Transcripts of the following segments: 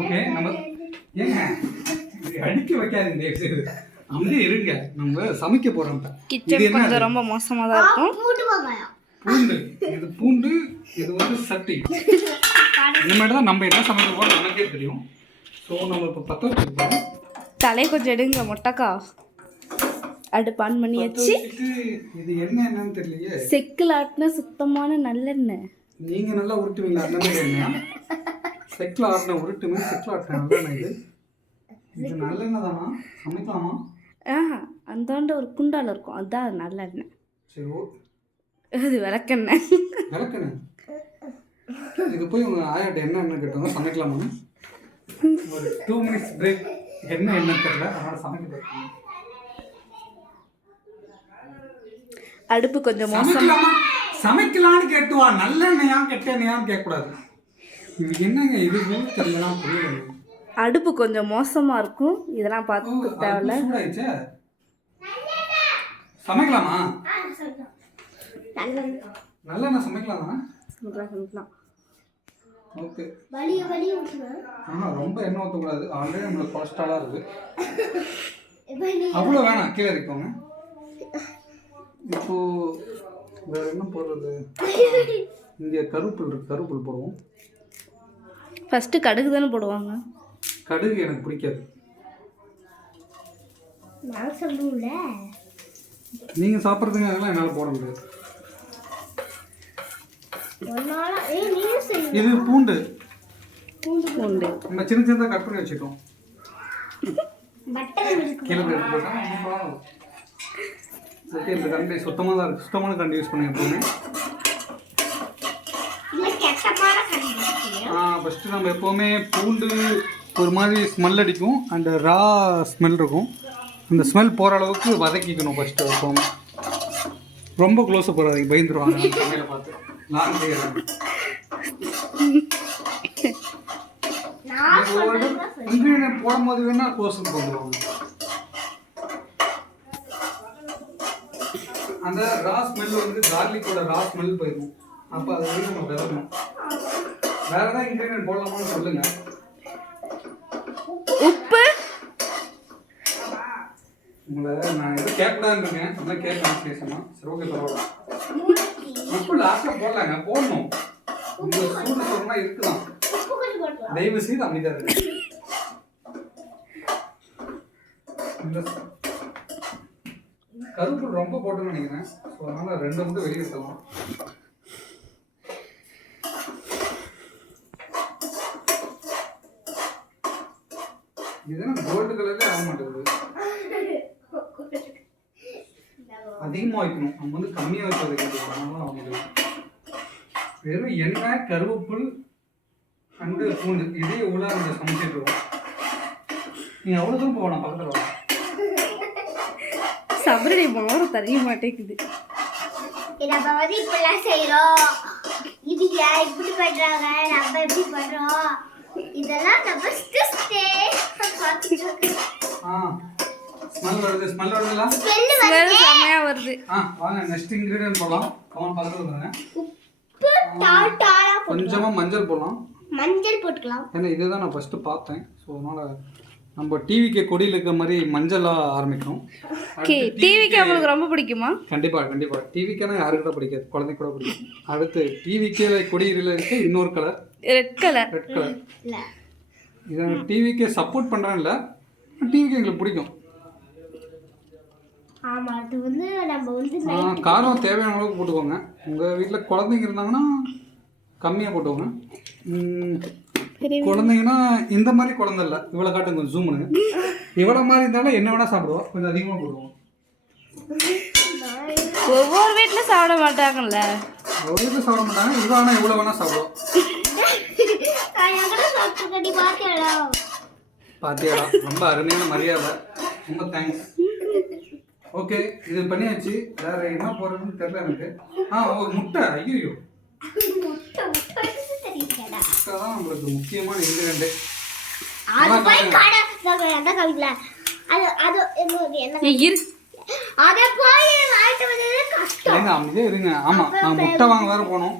Okay நம்ம ஏங்க அடிக்க வைக்காதீங்க தயவு செய்து அங்கே இருங்க. நம்ம சமைக்க போறோம். கிச்சன் கொஞ்சம் ரொம்ப மோசமா தான் இருக்கும். பூண்டு, இது பூண்டு, இது வந்து சட்டி. இனிமேட்டு தான் நம்ம என்ன சமைக்க போறோம் நமக்கே தெரியும். ஸோ நம்ம இப்போ பற்ற வச்சுருக்கோம். தலை கொஞ்சம் எடுங்க மொட்டக்கா. அடுப்பு ஆன் பண்ணியாச்சு. இது என்னன்னு தெரியலையே. செக்கில் ஆட்டின சுத்தமான நல்லெண்ணெய். நீங்க நல்லா உருட்டுவீங்க அந்த மாதிரி எண்ணெய். செக்கில் ஆட்டின உருட்டுமே செக்கில் ஆட்டின நல்லெண்ணெய். இது நல்லெண்ணெய் தானா? சமைக்கலாமா? அந்தாண்ட ஒரு குண்டால இருக்கும், அதுதான் நல்லெண்ணெய். சரி, அது விளக்கெண்ணெய். விளக்கெண்ணெய். இது போய் உங்க ஆயாட்ட என்ன கேட்டாங்க, சமைக்கலாமா? ஒரு 2 minutes பிரேக். என்ன தெரியல, அதனால சமைக்க போயிருக்கோம். அடுப்பு கொஞ்சம் மோசமா. சமைக்கலான்னு கேட்டுவா, நல்லெண்ணெயா கெட்டெண்ணெயான்னு கேட்கக்கூடாது. இது என்னங்க இது தெரியல, புரியல. அடுப்பு கொஞ்சம் மோசமா இருக்கும், இதெல்லாம் பார்த்து தேவையில்ல. சமைக்கலாமா? நல்லெண்ணெய் சமைக்கலாமா? சமைக்கலாம். ஓகே. ரொம்ப எண்ணெய் ஊற்றக்கூடாது, ஆல்ரெடி நம்மளுக்கு கொலஸ்ட்ராலாக இருக்குது. அவ்வளோ வேணாம், கீழே இருக்கோங்க. இப்போ வேற என்ன போடுறது? இங்கே கருவேப்பில் இருக்கு, கருவேப்பில் போடுவோம். ஃபஸ்ட்டு கடுகு தானே போடுவாங்க. கடுகு எனக்கு பிடிக்காது. நீங்கள் சாப்பிட்றதுக்காகலாம் என்னால் போட முடியாது. இது பூண்டு. பூண்டு நம்ம சின்ன சின்னதாக கட் பண்ணி வச்சுட்டோம். கீழே ஓகே. இந்த கரண்டி சுத்தமாக தான் இருக்குது. சுத்தமான கரண்டி யூஸ் பண்ணி எப்போவுமே. ஃபஸ்ட்டு நம்ம எப்போவுமே பூண்டு ஒரு மாதிரி ஸ்மெல் அடிக்கும், அண்ட் ரா ஸ்மெல் இருக்கும். அந்த ஸ்மெல் போகிற அளவுக்கு வதக்கிக்கணும் ஃபஸ்ட்டு எப்போவுமே. ரொம்ப க்ளோஸாக போகாதீங்க, பயந்துருவாங்க சமையலை பார்த்து. லாங் இன்க்ரீடியன்ட் போடும்போது வேணால் க்ளோஸுக்கு போட்டுருவாங்க. அந்த ரா ஸ்மெல் வந்து கார்லிக்கோட ரா ஸ்மெல் போயிடும். அப்போ அதை வந்து நம்ம விதக்கணும். வேற ஏதாவது இன்க்ரீடியன்ட் போடலாமான்னு சொல்லுங்க. உப்பு. உங்களை நான் எதுவும் கேட்கக்கூடாதுன்னு இருக்கேன், அதான் கேட்கணும் பேசணும். சரி, ஓகே, பரவாயில்ல. உப்பு லாஸ்ட்டாக போடலாங்க, போடணும். உங்களுக்கு சூடு சொன்னா இருக்கலாம். தயவு செய்து அமைதியாக இருக்கு. கருப்பு ரொம்ப போட்டுன்னு நினைக்கிறேன். ஸோ அதனால் 2 மட்டும் வெளியே எடுத்துக்கலாம். இதெல்லாம் கோல்டு கலர்லேயே ஆக மாட்டேங்குது. அதிகமாக வைக்கணும், நம்ம வந்து கம்மியாக வைக்கிறது கேட்டுக்கலாம். அவங்களுக்கு வெறும் எண்ணெய், கருவேப்பில் அண்டு பூண்டு இதே உள்ள நம்ம சமைச்சிட்டு இருக்கோம். நீங்கள் அவ்வளோ தூரம் போகலாம், பக்கத்தில் வரும். சபரி மாவு தெரிய மாட்டேங்குது. நம்ம வந்து இப்படிலாம் செய்கிறோம், இது இப்படி பண்ணுறாங்க, நம்ம எப்படி பண்ணுறோம், இதெல்லாம் நம்ம ஸ்மெல் வருது. ஸ்மெல் வருதுல்ல? ஸ்மெல் செமையா வருது. வாங்க நெக்ஸ்ட் இன்கிரிடியன்ட் போடலாம். கவனம் பார்த்து வந்துருங்க. உப்பு, கொஞ்சமாக மஞ்சள் போடலாம். மஞ்சள் போட்டுக்கலாம். ஏன்னா இதுதான் நான் ஃபஸ்ட்டு பார்த்தேன். ஸோ அதனால் நம்ம டிவிக்கு கொடியில் இருக்கிற மாதிரி மஞ்சளாக ஆரம்பிக்கணும். டிவிக்கு அவங்களுக்கு ரொம்ப பிடிக்குமா? கண்டிப்பாக. டிவிக்கான யாருக்கு கூட பிடிக்காது, குழந்தைக்கு கூட பிடிக்கும். அடுத்து டிவிக்கே கொடியில் இருக்க இன்னொரு கலர், ரெட் கலர். இதை டிவிக்கே சப்போர்ட் பண்ணுறேன் இல்லை, டிவிக்கு எங்களுக்கு பிடிக்கும். காரம் தேவையான அளவுக்கு போட்டுக்கோங்க. உங்கள் வீட்டில் குழந்தைங்க இருந்தாங்கன்னா கம்மியாக போட்டுக்கோங்க. குழந்தைங்கன்னா இந்த மாதிரி குழந்தை இல்லை, இவ்வளோ காட்டுங்க, கொஞ்சம் ஜூம் பண்ணுங்க. இவ்வளோ மாதிரி இருந்தாலும் என்ன வேணால் சாப்பிடுவோம், கொஞ்சம் அதிகமாக போடுவோம். ஒவ்வொரு வீட்டில் சாப்பிட மாட்டாங்கல்ல. ஒவ்வொரு வீட்டில் சாப்பிட மாட்டாங்க. இவ்வளோ ஆனால் இவ்வளோ வேணால் சாப்பிடுவோம். பாத்தியாடா, ரொம்ப அருமையான மரியாதை, ரொம்ப தேங்க்ஸ். ஓகே, இது பண்ணியாச்சு. வேற என்ன போடுறதுன்னு தெரியல எனக்கு. ஒரு முட்டை. ஐயோ, தான் நம்மளுக்கு முக்கியமான இன்கிரிடியன்ட். அமைதியாக இருங்க. ஆமாம், நான் முட்டை வாங்க வேற போனோம்.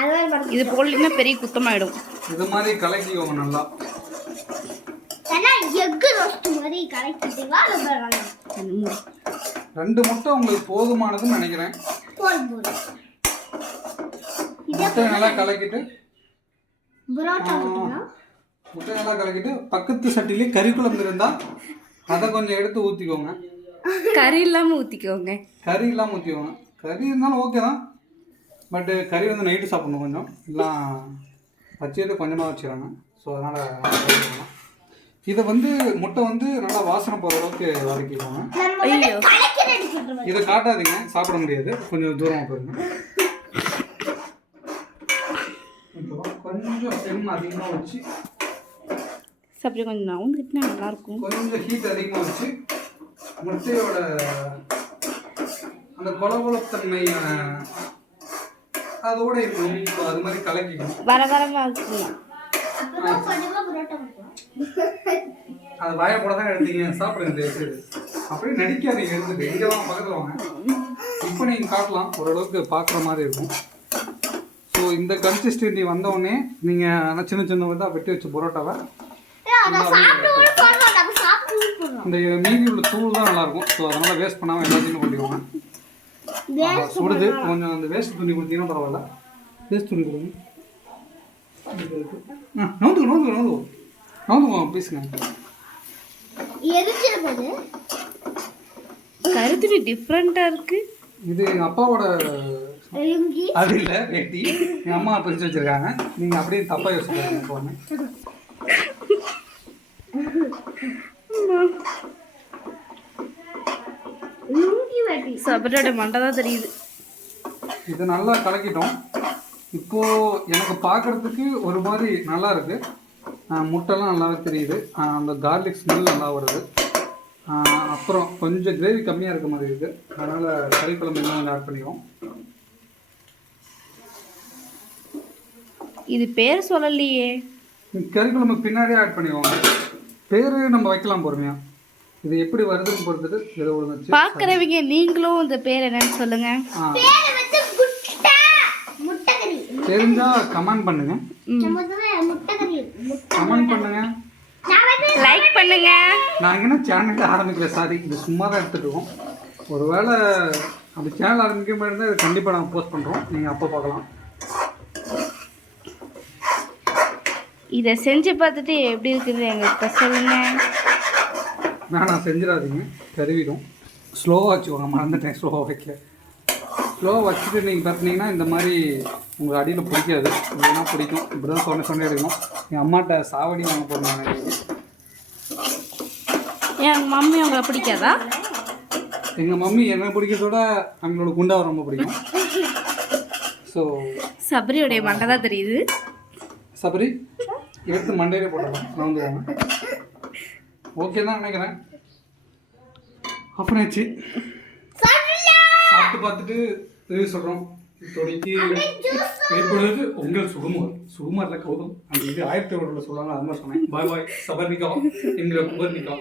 அது மாதிரி பண்ண இது போடலைன்னா பெரிய குத்தமாயிடும். இது மாதிரி கலக்கிக்கோங்க நல்லா. ஏன்னா எக்கு ரோஸ்ட் மாதிரி கலக்கிட்டீங்களா இல்லை 2 முட்டை உங்களுக்கு போதுமானதுன்னு நினைக்கிறேன். போதும் முட்டை நல்லா கலக்கிட்டு புரோட்டா முட்டை நல்லா கலக்கிட்டு பக்கத்து சட்டிலே கறி குழம்பு இருந்தால் அதை கொஞ்சம் எடுத்து ஊற்றிக்கோங்க. கறி இல்லாமல் ஊற்றிக்கோங்க. கறி இல்லாமல் ஊற்றிக்கோங்க. கறி இருந்தாலும் ஓகே தான், பட்டு கறி வந்து நைட்டு சாப்பிடணும். கொஞ்சம் எல்லாம் வச்சுட்டு கொஞ்சமாக வச்சுக்கிறாங்க. ஸோ அதனால் இதை வந்து முட்டை வந்து நல்லா வாசனை போகிற அளவுக்கு வதக்கிக்கோங்க. ஐயோ, இதை காட்டாதீங்க, சாப்பிட முடியாது. கொஞ்சம் தூரமாக போயிருங்க. கொஞ்சம் ஃப்ளேம் அதிகமாக வச்சு அப்படி கொஞ்சம் நவுந்துக்கிட்டா நல்லாயிருக்கும். கொஞ்சம் ஹீட் அதிகமாக வச்சு முட்டையோட அந்த கொலகொலத்தன்மை அதோட இருக்கணும். இப்போ அது மாதிரி கலக்கிக்கணும். வரமாக இருக்குங்க. அது வாயை போட தான் எடுத்தீங்க, சாப்பிடுங்க. தயவுசெய்து அப்படியே நடிக்காதீங்க. எடுத்துட்டு இங்கே வாங்க, பக்கத்தில் வாங்க. இப்போ நீங்கள் காட்டலாம், ஓரளவுக்கு பார்க்குற மாதிரி இருக்கும். ஸோ இந்த கன்சிஸ்டன்சி வந்தோடனே நீங்கள் சின்ன சின்ன வந்து வெட்டி வச்ச பரோட்டாவை இந்த மீதி உள்ள தூள் தான் நல்லாயிருக்கும். ஸோ அதனால் வேஸ்ட் பண்ணாமல் எல்லாத்தையும் பண்ணிடுவாங்க. சுடுது, கொஞ்சம் அந்த வேஸ்ட் துணி கொடுத்தீங்கன்னா பரவாயில்ல. வேஸ்ட் துணி கொடுங்க. நவுந்துக்குவோம் பேசுங்க. கருத்துணி டிஃப்ரெண்ட்டாக இருக்கு. இது எங்கள் அப்பாவோட அது இல்லை வேட்டி, எங்கள் அம்மா பிரித்து வச்சுருக்காங்க. நீங்கள் அப்படியே தப்பாக யோசிச்சுருக்காங்க. போன சபரோட மண்டை தான் தெரியுது. இது நல்லா கலக்கிட்டோம். இப்போது எனக்கு பார்க்குறதுக்கு ஒரு மாதிரி நல்லா இருக்குது. முட்டைலாம் நல்லாவே தெரியுது. அந்த கார்லிக் ஸ்மெல் நல்லா வருது. அப்புறம் கொஞ்சம் கிரேவி கம்மியாக இருக்க மாதிரி இருக்குது. அதனால் கறி குழம்பு இன்னும் கொஞ்சம் ஆட் பண்ணிடுவோம். இது பேர் சொல்லலையே. கறி குழம்பு பின்னாடியே ஆட் பண்ணிடுவோம். பேர் நம்ம வைக்கலாம் பொறுமையாக. இது எப்படி வருதுன்னு பொறுத்துட்டு இதை ஒழுங்கு பார்க்குறவங்க நீங்களும் இந்த பேர் என்னன்னு சொல்லுங்க. தெரிஞ்சா கமெண்ட் பண்ணுங்க. கமெண்ட் பண்ணுங்க, லைக் பண்ணுங்க. நாங்கள் என்ன சேனலுக்கு ஆரம்பிக்கல, சாரி, இது சும்மா தான் எடுத்துகிட்டு இருக்கோம். ஒருவேளை அந்த சேனல் ஆரம்பிக்க மாதிரி இருந்தால் இது கண்டிப்பாக நாங்கள் போஸ்ட் பண்ணுறோம். நீங்கள் அப்போ பார்க்கலாம். இதை செஞ்சு பார்த்துட்டு எப்படி இருக்குது எங்கள்கிட்ட சொல்லுங்க. வேணாம், செஞ்சிடாதீங்க, கருவிடும். ஸ்லோவாக வச்சுக்கோங்க, மறந்துட்டேன். ஸ்லோவாக வைக்க. ஸ்லோவாக வச்சுட்டு நீங்கள் பார்த்தீங்கன்னா இந்த மாதிரி உங்களுக்கு அடியில் பிடிக்காது. இல்லைன்னா பிடிக்கும். இப்படி தான் சொன்ன எடுக்கணும். எங்கள் அம்மாட்ட சாவடி வாங்க போகிறோம். என் மம்மி உங்களை பிடிக்காதா? எங்கள் மம்மி என்ன பிடிக்கிறதோட அவங்களோட குண்டாவை ரொம்ப பிடிக்கும். ஸோ சபரியோடைய மண்டை தான் தெரியுது. சபரி எடுத்து மண்டையிலே போடலாம். வந்துடுவாங்க. ஓகே தான் நினைக்கிறேன். அப்படின்னாச்சு சாப்பிட்டு பார்த்துட்டு ரிவ்யூ சொல்கிறோம். இப்போதைக்கு ஏற்படுவது உங்கள் சுகுமாரில் கௌதம். அந்த இது 1000 சொல்லுவாங்க, அது மாதிரி சொன்னேன். பாய் பாய் சபர்னிகா, எங்களை குபர்னிகா.